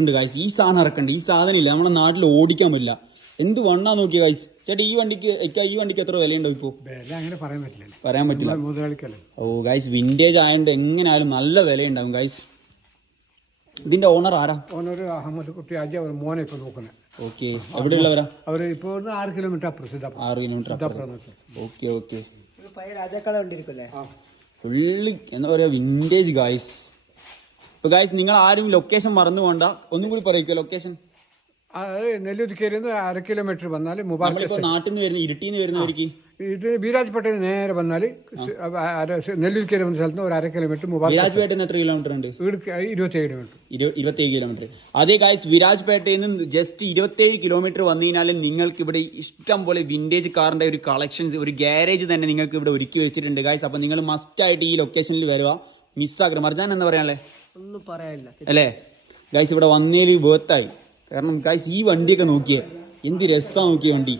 ഉണ്ട് ഗൈസ്. ഈ സാധനം ഇറക്കണ്ട. ഈ സാധനം ഇല്ല നമ്മുടെ നാട്ടിൽ ഓടിക്കാൻ പറ്റില്ല. എന്ത് വണ്ണാ നോക്കിയ ഗൈസ്. ചേട്ടാ ഈ വണ്ടിക്ക് എത്ര വിലയുണ്ടോ ഇപ്പൊ? അങ്ങനെ പറയാൻ പറ്റില്ല. ഓ ഗൈസ്, വിന്റേജ് ആയതുകൊണ്ട് എങ്ങനെയായാലും നല്ല വിലയുണ്ടാവും ഗൈസ്. ഇതിന്റെ ഓണർ ആരാ? ഓണർ അഹമ്മദ് കുട്ടി ആജി. അവർ മോനെ ഇപ്പൊ നോക്കുന്നത്. ഓക്കെ, എവിടെയുള്ളവരാ? അവർ ഇപ്പോൾ 6 കിലോമീറ്റർ അപ്പുറം. 6 കിലോമീറ്റർ. Okay okay. ഫുള്ളി എന്താ പറയാ, വിന്റേജ് ഗൈസ്. ഇപ്പൊ ഗൈസ് നിങ്ങൾ ആരും ലൊക്കേഷൻ മറന്നു പോണ്ട. ഒന്നും കൂടി പറയിക്കോ ലൊക്കേഷൻ. നെല്ലൂരിക്കേരി 1/2 കിലോമീറ്റർ വന്നാൽ മുബാറക്. നാട്ടിൽ നിന്ന് വരുന്ന ഇരുട്ടിന്ന് വരുന്നവർക്ക് ഇത് ബീരാജ്പേട്ടയിൽ നേരെ വന്നാൽ നെല്ലൂരിക്കേരി വന്ന സ്ഥലത്ത് 1/2 കിലോമീറ്റർ. വിരാജ്പേട്ടയിൽ എത്ര കിലോമീറ്റർ ഉണ്ട്? 27 കിലോമീറ്റർ. 27 കിലോമീറ്റർ. അതേ ഗൈസ്, വിരാജ്പേട്ടയിൽ നിന്ന് ജസ്റ്റ് 27 കിലോമീറ്റർ വന്നു കഴിഞ്ഞാൽ നിങ്ങൾക്ക് ഇവിടെ ഇഷ്ടം പോലെ വിന്റേജ് കാറിന്റെ ഒരു കളക്ഷൻസ്, ഒരു ഗാരേജ് തന്നെ നിങ്ങൾക്ക് ഇവിടെ ഒരുക്കി വെച്ചിട്ടുണ്ട് ഗൈസ്. അപ്പൊ നിങ്ങൾ മസ്റ്റ് ആയിട്ട് ഈ ലൊക്കേഷനിൽ വരുക, മിസ്സാക്കരുത്. മർജാൻ എന്താ പറയാനല്ലേ? ഒന്നും പറയാനില്ല അല്ലേ ഗൈസ്, ഇവിടെ വന്നേല് ബേർത്തായി. കാരണം ഗൈസ് ഈ വണ്ടിയൊക്കെ നോക്കിയേ, എന്ത് രസമാണ് നോക്കിയ വണ്ടി.